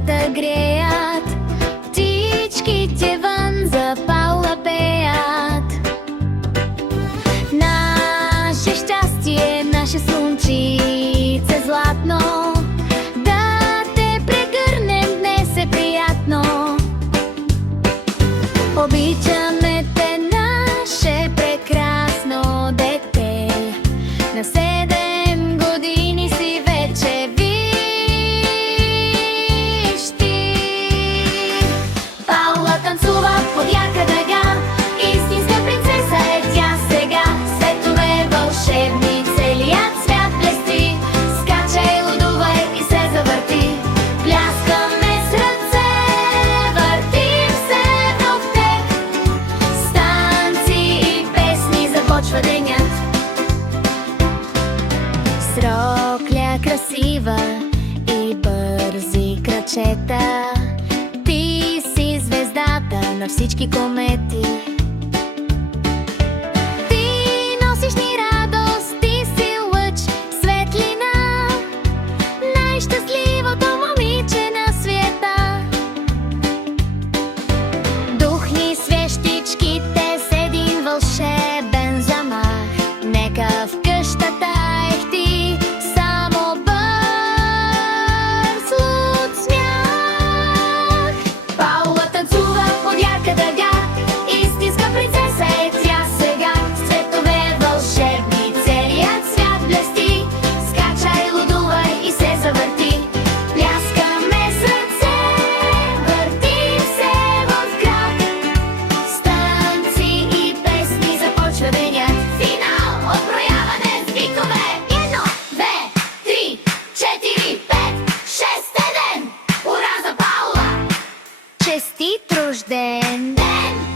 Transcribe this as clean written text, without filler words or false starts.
дърветата греят, птичките вън за Паула пеят. Наше щастие, наше слънчице златно, да те прегърнем днес е приятно. Обичаме те, наше прекрасно дете, на 7 години си вече, виж ти. Паула танцува под ярка дъга, истинска принцеса е тя сега. Светове вълшебни, целият свят блести, скачай, лудувай и се завърти. Пляскаме с ръце, въртим се в теб, с танци и песни започва денят. Срокля красива и бързи крачета, ти си звездата на всички комети. Ти носиш ни радост, ти си лъч, светлина, най-щастливото момиче на света. Духни свещичките с един вълшебен замах, нека в къщата ехти само бърз луд смях. Паула танцува под ярка дъга, истинска принцеса е тя сега. С цветове вълшебни, целият свят блести, скачай, лудувай и се завърти. Пляскаме с ръце, въртим се в крак, с танци и песни започва денят. Финал, отброяване с викове. 1, 2, 3, 4, 5, 6, 7. Ура за Паула! Честит рожден ден!